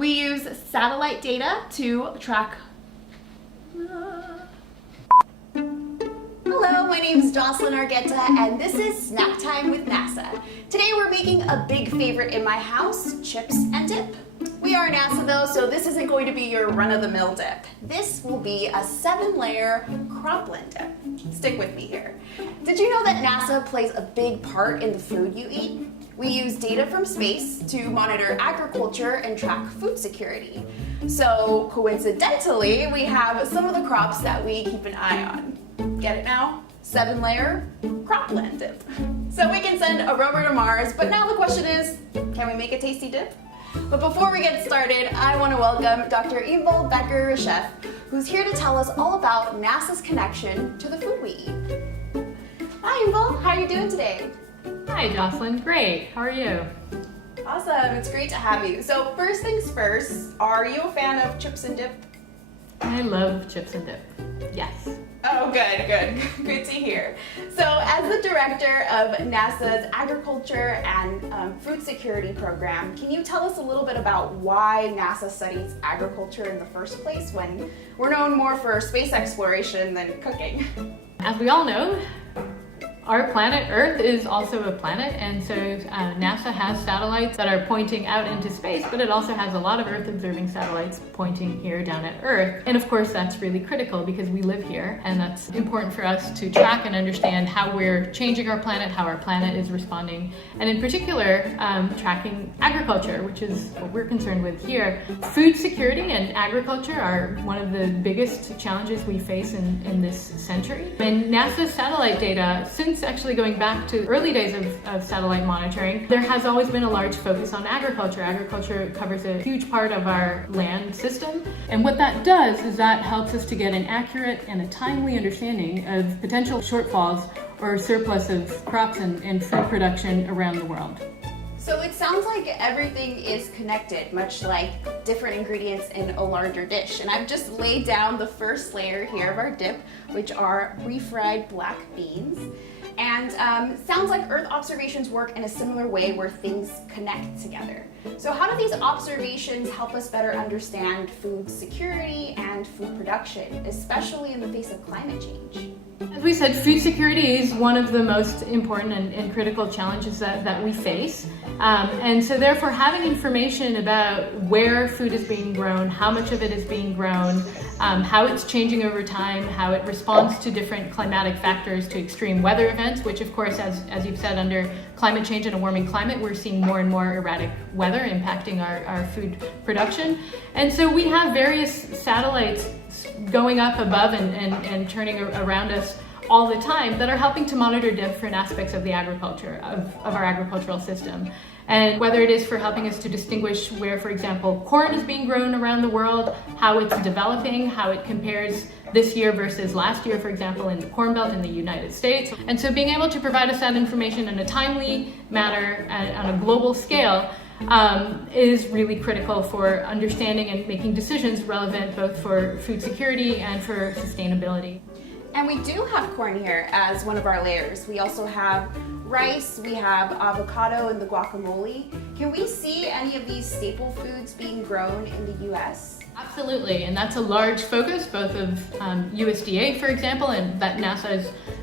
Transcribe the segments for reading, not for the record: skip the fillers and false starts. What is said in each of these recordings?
We use satellite data to track. Hello, my name is Jocelyn Argueta, and this is Snacktime with NASA. Today we're making a big favorite in my house, chips and dip. We are NASA though, so this isn't going to be your run-of-the-mill dip. This will be a 7-layer cropland dip. Stick with me here. Did you know that NASA plays a big part in the food you eat? We use data from space to monitor agriculture and track food security. So coincidentally, we have some of the crops that we keep an eye on. Get it now? 7-layer cropland dip. So we can send a rover to Mars, but now the question is, can we make a tasty dip? But before we get started, I want to welcome Dr. Unveiling, chef, who's here to tell us all about NASA's connection to the food we eat. Hi Unveiling, how are you doing today? Hi Jocelyn, great. How are you? Awesome, it's great to have you. So first things first, are you a fan of chips and dip? I love chips and dip. Yes. Oh, good to hear. So as the director of NASA's Agriculture and Food Security Program, can you tell us a little bit about why NASA studies agriculture in the first place when we're known more for space exploration than cooking? As we all know, our planet Earth is also a planet, and so NASA has satellites that are pointing out into space, but it also has a lot of Earth observing satellites pointing here down at Earth. And of course that's really critical because we live here, and that's important for us to track and understand how we're changing our planet, how our planet is responding, and in particular tracking agriculture, which is what we're concerned with here. Food security and agriculture are one of the biggest challenges we face in this century. And NASA's satellite data, since actually going back to early days of satellite monitoring, there has always been a large focus on agriculture. Agriculture covers a huge part of our land system, and what that does is that helps us to get an accurate and a timely understanding of potential shortfalls or surplus of crops and food production around the world. So it sounds like everything is connected, much like different ingredients in a larger dish. And I've just laid down the first layer here of our dip, which are refried black beans. And sounds like Earth observations work in a similar way where things connect together. So how do these observations help us better understand food security and food production, especially in the face of climate change? As we said, food security is one of the most important and critical challenges that we face. And so therefore having information about where food is being grown, how much of it is being grown, how it's changing over time, how it responds to different climatic factors, to extreme weather events, which of course, as you've said, under climate change and a warming climate, we're seeing more and more erratic weather impacting our food production. And so we have various satellites going up above and turning around us all the time that are helping to monitor different aspects of the agriculture, of our agricultural system. And whether it is for helping us to distinguish where, for example, corn is being grown around the world, how it's developing, how it compares this year versus last year, for example, in the Corn Belt in the United States. And so being able to provide us that information in a timely manner on a global scale is really critical for understanding and making decisions relevant both for food security and for sustainability. And we do have corn here as one of our layers. We also have rice, we have avocado and the guacamole. Can we see any of these staple foods being grown in the US? Absolutely, and that's a large focus both of USDA, for example, and that NASA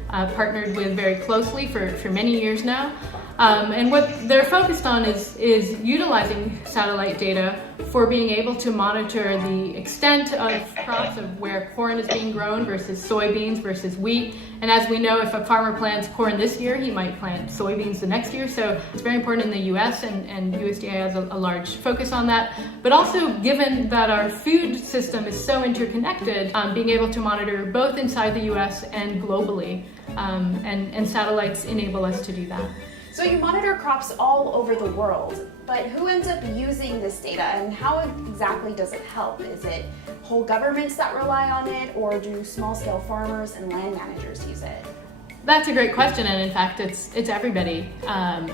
has partnered with very closely for many years now. And what they're focused on is utilizing satellite data for being able to monitor the extent of crops of where corn is being grown versus soybeans versus wheat. And as we know, if a farmer plants corn this year, he might plant soybeans the next year. So it's very important in the US, and USDA has a large focus on that. But also, given that our food system is so interconnected, being able to monitor both inside the US and globally, and satellites enable us to do that. So you monitor crops all over the world, but who ends up using this data and how exactly does it help? Is it whole governments that rely on it, or do small-scale farmers and land managers use it? That's a great question, and in fact it's everybody.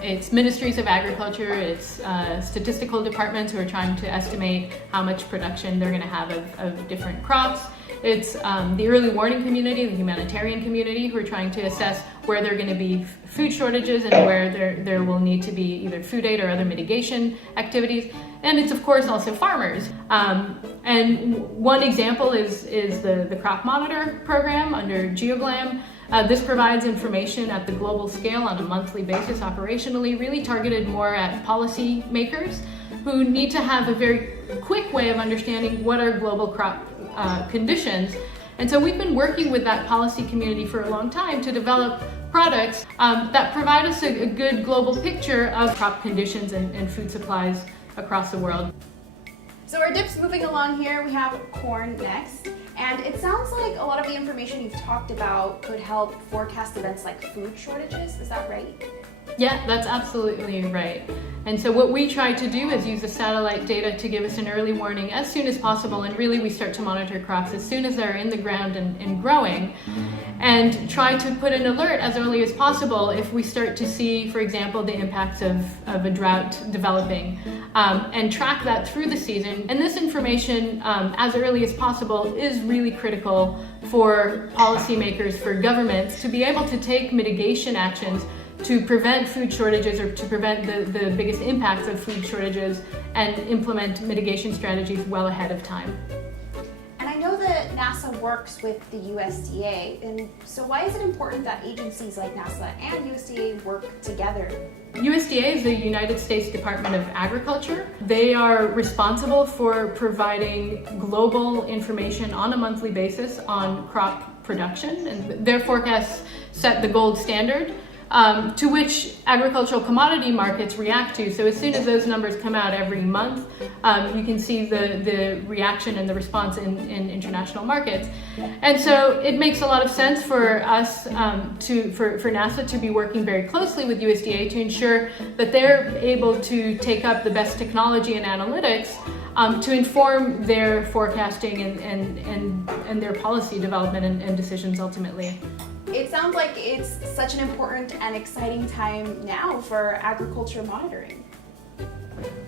It's ministries of agriculture, it's statistical departments who are trying to estimate how much production they're going to have of different crops. It's the early warning community, the humanitarian community, who are trying to assess where there are going to be food shortages and where there will need to be either food aid or other mitigation activities. And it's of course also farmers. And one example is the Crop Monitor program under GeoGlam. This provides information at the global scale on a monthly basis operationally, really targeted more at policy makers who need to have a very quick way of understanding what are global crop conditions. And so we've been working with that policy community for a long time to develop products that provide us a good global picture of crop conditions and food supplies across the world. So our dip's moving along here. We have corn next. And it sounds like a lot of the information you've talked about could help forecast events like food shortages. Is that right? Yeah, that's absolutely right. And so what we try to do is use the satellite data to give us an early warning as soon as possible, and really we start to monitor crops as soon as they're in the ground and growing, and try to put an alert as early as possible if we start to see, for example, the impacts of a drought developing, and track that through the season. And this information, as early as possible, is really critical for policymakers, for governments, to be able to take mitigation actions to prevent food shortages or to prevent the biggest impacts of food shortages and implement mitigation strategies well ahead of time. And I know that NASA works with the USDA, and so why is it important that agencies like NASA and USDA work together? USDA is the United States Department of Agriculture. They are responsible for providing global information on a monthly basis on crop production, and their forecasts set the gold standard to which agricultural commodity markets react to. So as soon as those numbers come out every month, you can see the reaction and the response in international markets. And so it makes a lot of sense for us, for NASA to be working very closely with USDA to ensure that they're able to take up the best technology and analytics to inform their forecasting and their policy development and decisions ultimately. It sounds like it's such an important and exciting time now for agriculture monitoring.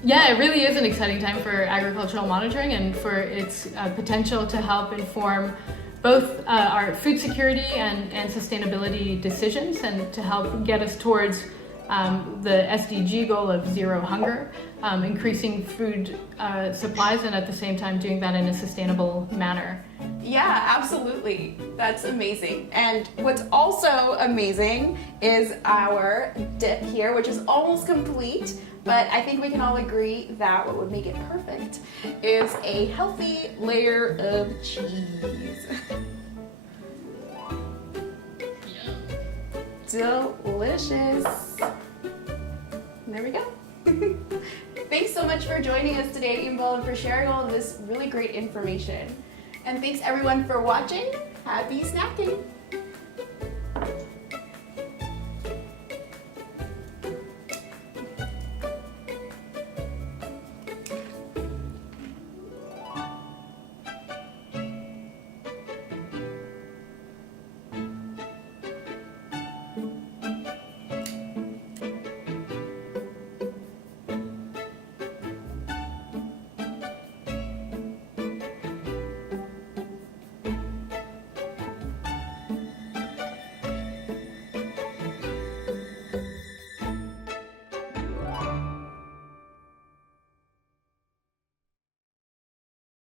Yeah, it really is an exciting time for agricultural monitoring and for its potential to help inform both our food security and sustainability decisions, and to help get us towards the SDG goal of zero hunger, increasing food supplies, and at the same time doing that in a sustainable manner. Yeah, absolutely. That's amazing. And what's also amazing is our dip here, which is almost complete, but I think we can all agree that what would make it perfect is a healthy layer of cheese. Delicious. There we go. Thanks so much for joining us today, Unveiling, and for sharing all of this really great information. And thanks everyone for watching. Happy snacking!